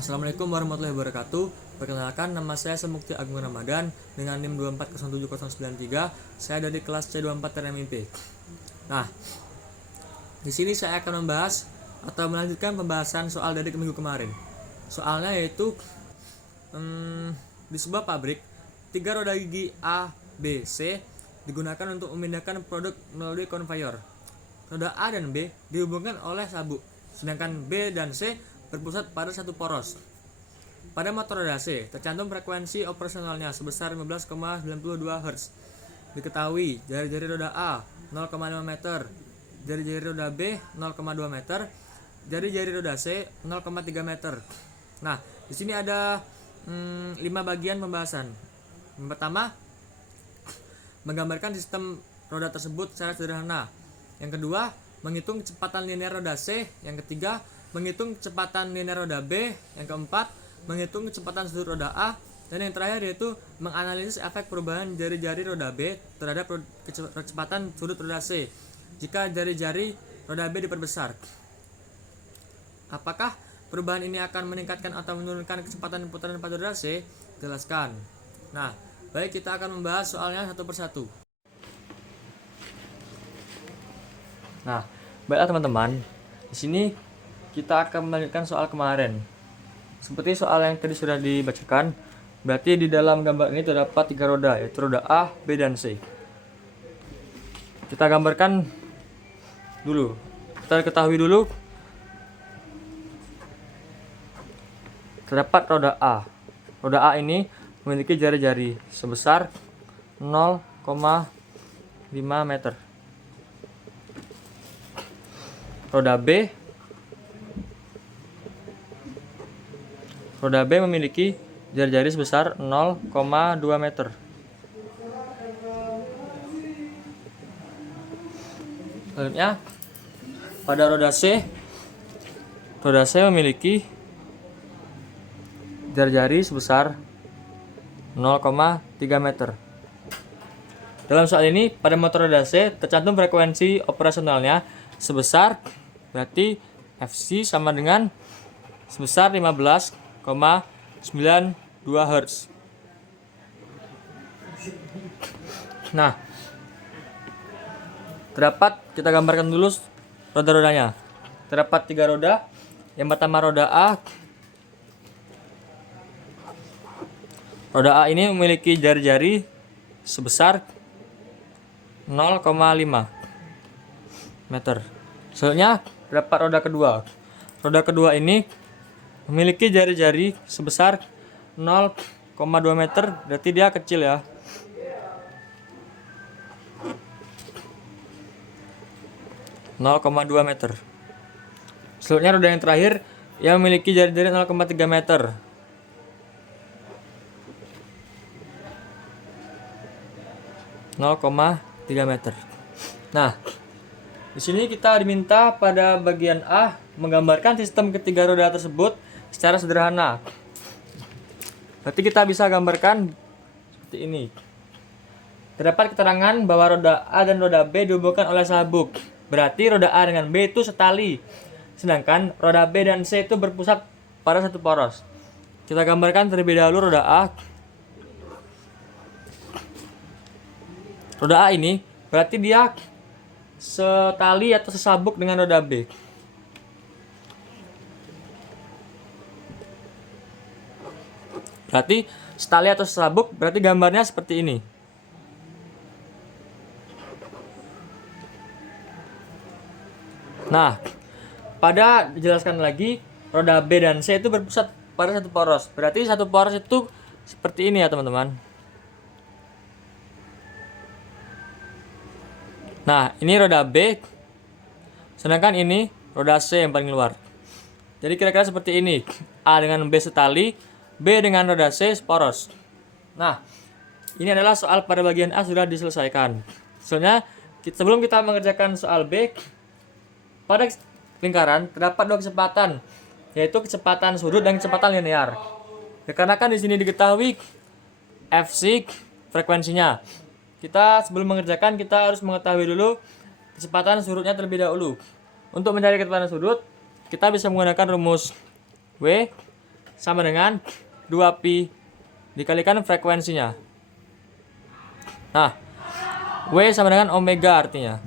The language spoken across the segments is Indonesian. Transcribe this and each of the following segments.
Assalamualaikum warahmatullahi wabarakatuh. Perkenalkan, nama saya Semukti Agung Ramadan dengan NIM 2407093. Saya dari kelas C24 TNMIP. Nah, di sini saya akan membahas atau melanjutkan pembahasan soal dari minggu kemarin. Soalnya yaitu di sebuah pabrik, 3 roda gigi A, B, C digunakan untuk memindahkan produk melalui konveyor. Roda A dan B dihubungkan oleh sabuk, sedangkan B dan C berpusat pada satu poros. Pada motor roda C tercantum frekuensi operasionalnya sebesar 15,92 Hz. Diketahui jari-jari roda A 0,5 meter, jari-jari roda B 0,2 meter, jari-jari roda C 0,3 meter. Nah, di sini ada 5 bagian pembahasan. Yang pertama, menggambarkan sistem roda tersebut secara sederhana. Yang kedua, menghitung kecepatan linear roda C. Yang ketiga, menghitung kecepatan linear roda B. Yang keempat, menghitung kecepatan sudut roda A. Dan yang terakhir yaitu menganalisis efek perubahan jari-jari roda B terhadap kecepatan sudut roda C jika jari-jari roda B diperbesar. Apakah perubahan ini akan meningkatkan atau menurunkan kecepatan putaran pada roda C? Jelaskan. Nah, baik, kita akan membahas soalnya satu persatu. Nah, baiklah teman-teman. Di sini kita akan melanjutkan soal kemarin. Seperti soal yang tadi sudah dibacakan, berarti di dalam gambar ini terdapat 3 roda, yaitu roda A, B, dan C. Kita gambarkan dulu. Kita ketahui dulu terdapat roda A. Roda A ini memiliki jari-jari sebesar 0,5 meter. Roda B memiliki jari-jari sebesar 0,2 meter. Selanjutnya, pada roda C memiliki jari-jari sebesar 0,3 meter. Dalam soal ini, pada motor roda C tercantum frekuensi operasionalnya sebesar, berarti FC sama dengan sebesar 15,92 Hz. Nah, kita gambarkan dulu roda-rodanya. Terdapat 3 roda. Yang pertama roda A. Roda A ini memiliki jari-jari sebesar 0,5 meter. Selanjutnya terdapat roda kedua. Roda kedua ini memiliki jari-jari sebesar 0,2 meter, berarti dia kecil ya. meter. Selanjutnya roda yang terakhir yang memiliki jari-jari 0,3 meter. Meter. Nah, di sini kita diminta pada bagian A menggambarkan sistem ketiga roda tersebut secara sederhana. Berarti kita bisa gambarkan seperti ini. Terdapat keterangan bahwa roda A dan roda B dihubungkan oleh sabuk. Berarti roda A dengan B itu setali. Sedangkan roda B dan C itu berpusat pada satu poros. Kita gambarkan terlebih dahulu roda A. Roda A ini berarti dia setali atau sesabuk dengan roda B. Berarti setali atau sesabuk, berarti gambarnya seperti ini. Nah, dijelaskan lagi, roda B dan C itu berpusat pada satu poros. Berarti satu poros itu seperti ini ya teman-teman. Nah, ini roda B, sedangkan ini roda C yang paling luar. Jadi kira-kira seperti ini. A dengan B setali, B dengan roda C seporos. Nah, ini adalah soal pada bagian A sudah diselesaikan. Soalnya, sebelum kita mengerjakan soal B, pada lingkaran terdapat 2 kecepatan, yaitu kecepatan sudut dan kecepatan linear. Dikarenakan di sini diketahui FC frekuensinya. Kita sebelum mengerjakan kita harus mengetahui dulu kecepatan sudutnya terlebih dahulu. Untuk mencari kecepatan sudut, kita bisa menggunakan rumus W sama dengan 2pi dikalikan frekuensinya. Nah, W sama dengan omega artinya.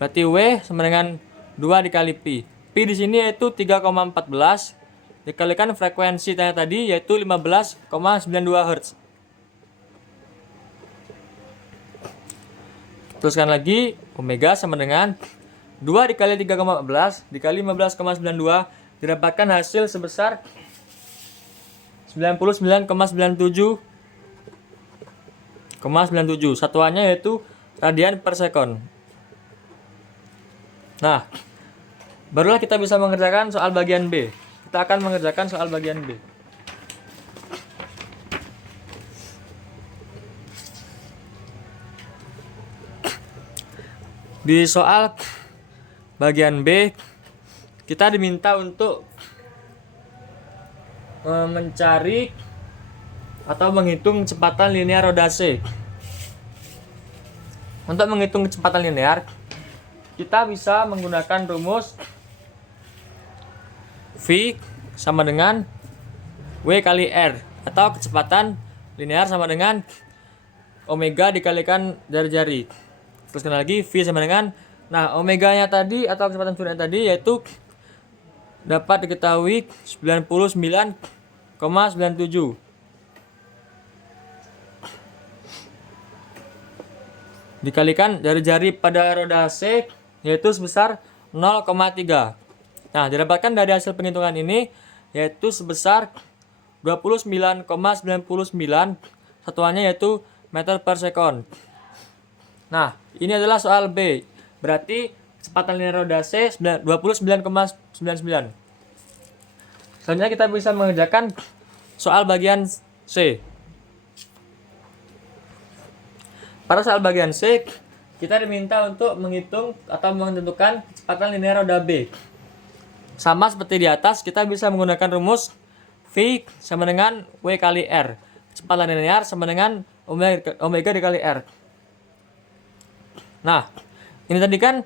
Berarti W sama dengan 2 dikali pi. Pi di sini yaitu 3,14 dikalikan frekuensi tadi yaitu 15,92 Hz. Teruskan lagi, omega sama dengan 2 dikali 3,14 dikali 15,92 didapatkan hasil sebesar 99,97. Satuannya yaitu radian per sekon. Nah, barulah kita bisa mengerjakan soal bagian B. Kita akan mengerjakan soal bagian B. Di soal bagian B, kita diminta untuk mencari atau menghitung kecepatan linear roda C. Untuk menghitung kecepatan linear, kita bisa menggunakan rumus V sama dengan W kali R, atau kecepatan linear sama dengan omega dikalikan jari-jari. Terus lagi V sama dengan, nah omeganya tadi atau kecepatan surutnya tadi yaitu dapat diketahui 99,97 dikalikan jari-jari pada roda C yaitu sebesar 0,3. Nah, didapatkan dari hasil penghitungan ini yaitu sebesar 29,99, satuannya yaitu meter per sekon. Nah, ini adalah soal B. Berarti kecepatan linear roda C 29,99. Selanjutnya kita bisa mengerjakan soal bagian C. Pada soal bagian C, kita diminta untuk menghitung atau menentukan kecepatan linear roda B. Sama seperti di atas, kita bisa menggunakan rumus V sama dengan W kali R. Kecepatan linear sama dengan omega dikali R. Nah, ini tadi kan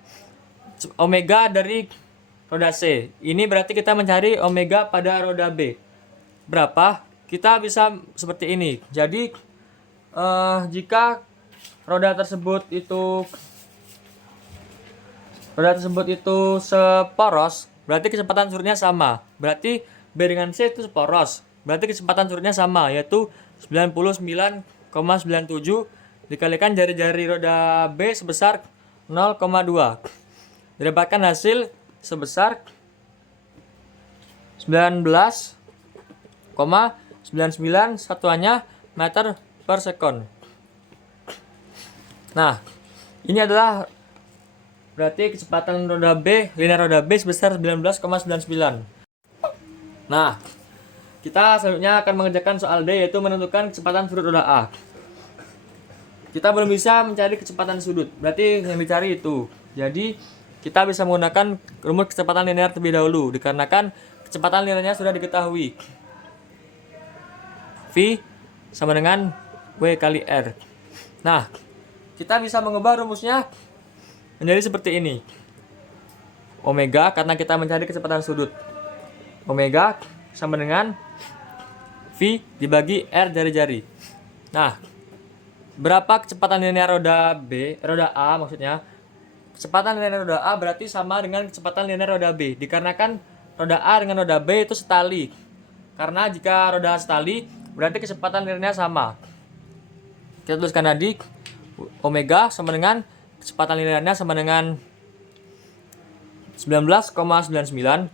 omega dari roda C. Ini berarti kita mencari omega pada roda B. Berapa? Kita bisa seperti ini. Jadi, jika roda tersebut itu seporos, berarti kecepatan surutnya sama. Berarti B dengan C itu seporos. Berarti kecepatan surutnya sama, yaitu 99,97 dikalikan jari-jari roda B sebesar 0,2. Didapatkan hasil sebesar 19,99, satuannya meter per sekon. Nah, ini adalah berarti kecepatan roda B, linear roda B sebesar 19,99. Nah, kita selanjutnya akan mengerjakan soal D, yaitu menentukan kecepatan sudut roda A. Kita belum bisa mencari kecepatan sudut, berarti yang dicari itu. Jadi, kita bisa menggunakan rumus kecepatan linear terlebih dahulu, dikarenakan kecepatan linearnya sudah diketahui. V sama dengan W kali R. Nah, kita bisa mengubah rumusnya menjadi seperti ini. Omega, karena kita mencari kecepatan sudut. Omega sama dengan V dibagi R jari-jari. Nah, berapa kecepatan linear roda B, roda A maksudnya? Kecepatan linear roda A berarti sama dengan kecepatan linear roda B. Dikarenakan roda A dengan roda B itu setali. Karena jika roda setali, berarti kecepatan linearnya sama. Kita tuliskan tadi, omega sama dengan kecepatan linearnya sama dengan 19,99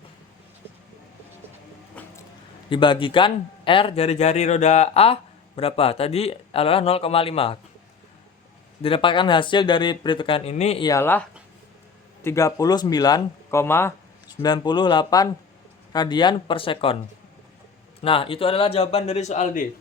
dibagikan R jari-jari roda A berapa? Tadi adalah 0,5. Didapatkan hasil dari perhitungan ini ialah 39,98 radian per sekon. Nah, itu adalah jawaban dari soal D.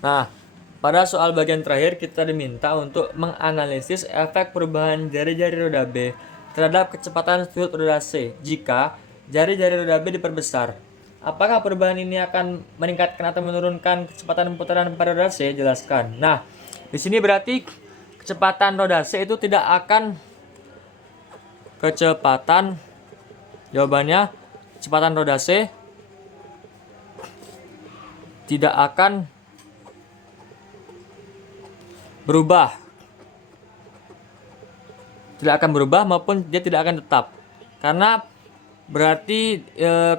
Nah, pada soal bagian terakhir kita diminta untuk menganalisis efek perubahan jari-jari roda B terhadap kecepatan sudut roda C jika jari-jari roda B diperbesar. Apakah perubahan ini akan meningkatkan atau menurunkan kecepatan putaran pada roda C? Jelaskan. Nah, di sini berarti kecepatan roda C itu tidak akan jawabannya kecepatan roda C tidak akan berubah. Tidak akan berubah maupun dia tidak akan tetap. Karena berarti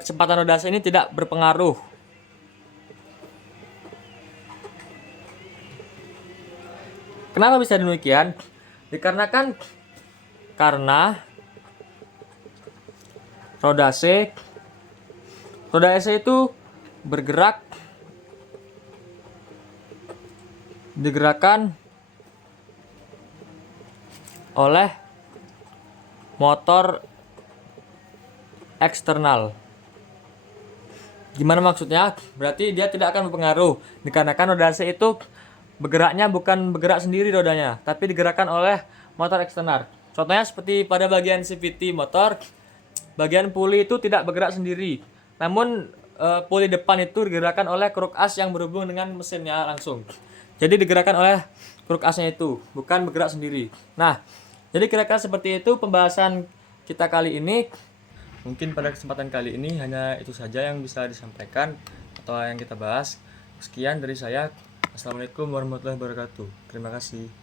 kecepatan rodase ini tidak berpengaruh. Kenapa bisa demikian? Dikarenakan karena rodase itu digerakkan oleh motor eksternal. Gimana maksudnya? Berarti dia tidak akan berpengaruh dikarenakan rodase itu bergeraknya bukan bergerak sendiri rodanya, tapi digerakkan oleh motor eksternal. Contohnya seperti pada bagian CVT motor, bagian puli itu tidak bergerak sendiri, namun puli depan itu digerakkan oleh kruk as yang berhubung dengan mesinnya langsung. Jadi digerakkan oleh kruk asnya itu, bukan bergerak sendiri. Nah, jadi kira-kira seperti itu pembahasan kita kali ini. Mungkin pada kesempatan kali ini hanya itu saja yang bisa disampaikan atau yang kita bahas. Sekian dari saya. Assalamualaikum warahmatullahi wabarakatuh. Terima kasih.